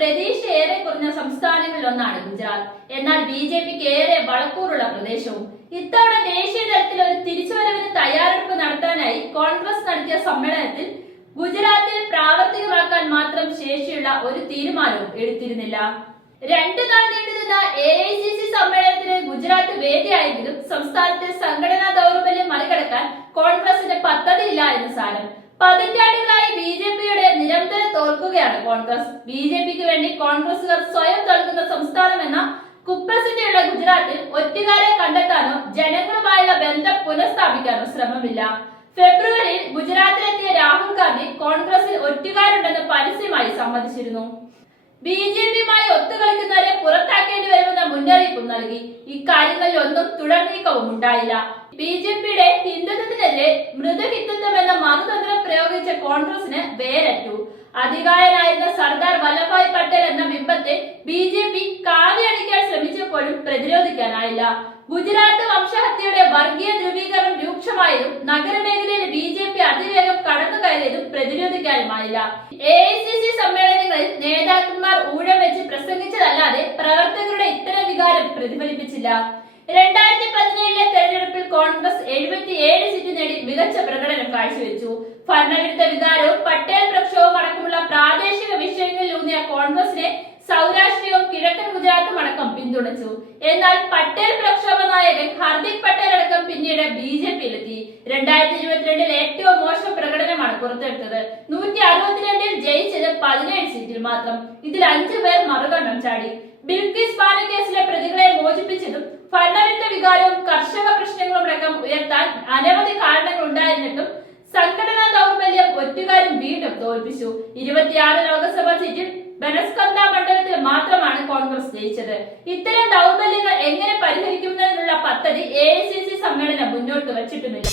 പ്രതീക്ഷ ഏറെ കുറഞ്ഞ സംസ്ഥാനങ്ങളിൽ ഒന്നാണ് ഗുജറാത്ത്. എന്നാൽ ബി ജെ പിക്ക് ഏറെ വളക്കൂറുള്ള പ്രദേശവും ഇത്തവണ ദേശീയ തലത്തിൽ ഒരു തിരിച്ചുവരവിന് തയ്യാറെടുപ്പ് നടത്താനായി കോൺഗ്രസ് നടത്തിയ സമ്മേളനത്തിൽ ഗുജറാത്തിൽ പ്രാവർത്തികമാക്കാൻ മാത്രം ശേഷിയുള്ള ഒരു തീരുമാനവും എടുത്തിരുന്നില്ല. രണ്ടു നാൾ നീണ്ടുനിന്ന എ ഐ സി സി സമ്മേളനത്തിന് ഗുജറാത്ത് വേദിയായെങ്കിലും സംസ്ഥാനത്തെ സംഘടനാ ദൗർബല്യം മറികടക്കാൻ കോൺഗ്രസിന് പദ്ധതിയില്ല എന്ന് സാരം പതിറ്റാണ്ടുകളായി ബി ജെ പിയുടെ നിരന്തര തോൽക്കുകയാണ് കോൺഗ്രസ്. ബി ജെ പിക്ക് വേണ്ടി കോൺഗ്രസുകാർ സ്വയം തോൽക്കുന്ന സംസ്ഥാനം എന്ന കുപ്രസിദ്ധിയുള്ള ഗുജറാത്തിൽ ഒറ്റുകാരെ കണ്ടെത്താനോ ജനങ്ങളുമായുള്ള ബന്ധം പുനഃസ്ഥാപിക്കാനോ ശ്രമമില്ല. ഫെബ്രുവരിയിൽ ഗുജറാത്തിലെത്തിയ രാഹുൽ ഗാന്ധി കോൺഗ്രസിൽ ഒറ്റുകാരുണ്ടെന്ന് പരസ്യമായി സമ്മതിച്ചിരുന്നു. ബി ജെ പിയുമായി ഒത്തുകളിക്കുന്നവരെ പുറത്താക്കേണ്ടി വരുമെന്ന മുന്നറിയിപ്പും നൽകി. ഇക്കാര്യങ്ങളിൽ ഒന്നും തുടർ നീക്കവും ഉണ്ടായില്ല. ബി ജെ പിയുടെ ഹിന്ദുത്വത്തിനെതിരെ മൃദുഹിന്ദുത്വം എന്ന കോൺഗ്രസിന് വേരറ്റു. അധികാരനായിരുന്ന സർദാർ വല്ലഭായ് പട്ടേൽ എന്ന ബിംബത്തെ ബി ജെ പി കാവിയടിക്കാൻ ശ്രമിച്ചപ്പോഴും പ്രതിരോധിക്കാനായില്ല. ഗുജറാത്ത് വംശഹത്യയുടെ വർഗീയ ധ്രുവീകരണം രൂക്ഷമായതും നഗരമേഖലയിൽ ബി ജെ പി അതിവേഗം കടന്നു കയറിയതും പ്രതിരോധിക്കാനുമായില്ല. എ ഐ സി സി സമ്മേളനങ്ങളിൽ നേതാക്കന്മാർ ഊഴം വെച്ച് പ്രസംഗിച്ചതല്ലാതെ പ്രവർത്തകരുടെ ഇത്തരം വികാരം പ്രതിഫലിപ്പിച്ചില്ല. രണ്ടായിരത്തി പതിനേഴിലെ തെരഞ്ഞെടുപ്പിൽ കോൺഗ്രസ് എഴുപത്തിയേഴ് സീറ്റ് നേടി മികച്ച പ്രകടനം കാഴ്ചവെച്ചു. ഭരണവിരുദ്ധ വികാരവും പട്ടേൽ പ്രക്ഷോഭം അടക്കമുള്ള പ്രാദേശിക വിഷയങ്ങളിൽ ഊന്നിയ കോൺഗ്രസിനെ സൗരാഷ്ട്രയും കിഴക്കൻ ഗുജറാത്തും അടക്കം പിന്തുണച്ചു. എന്നാൽ പട്ടേൽ പ്രക്ഷോഭ നായകൻ ഹർദിക് പട്ടേൽ അടക്കം പിന്നീട് ബി ജെ പിയിലെത്തി. രണ്ടായിരത്തി ഇരുപത്തിരണ്ടിൽ ഏറ്റവും മോശം പ്രകടനമാണ് പുറത്തെടുത്തത്. നൂറ്റി അറുപത്തിരണ്ടിൽ ജയിച്ചത് പതിനേഴ് സീറ്റിൽ മാത്രം. ഇതിൽ അഞ്ചു പേർ മറുകണ്ഠം ചാടി. ബിൽക്കിസ് ബാല കേസിലെ പ്രതികളെ മോചിപ്പിച്ചതും ഭരണവിരുദ്ധ വികാരവും കർഷക പ്രശ്നങ്ങളും അടക്കം ഉയർത്താൻ അനവധി കാരണങ്ങൾ ഉണ്ടായിരുന്നിട്ടും സംഘടനാ ദൗർബല്യം ഒറ്റുകാരും വീണ്ടും തോൽപ്പിച്ചു. ഇരുപത്തിയാറ് ലോക്സഭാ സീറ്റിൽ ബനസ്കന്ത മണ്ഡലത്തിൽ മാത്രമാണ് കോൺഗ്രസ് ജയിച്ചത്. ഇത്തരം ദൗർബല്യങ്ങൾ എങ്ങനെ പരിഹരിക്കുന്നതിനുള്ള പദ്ധതി എ സമ്മേളനം മുന്നോട്ട് വച്ചിട്ടുമില്ല.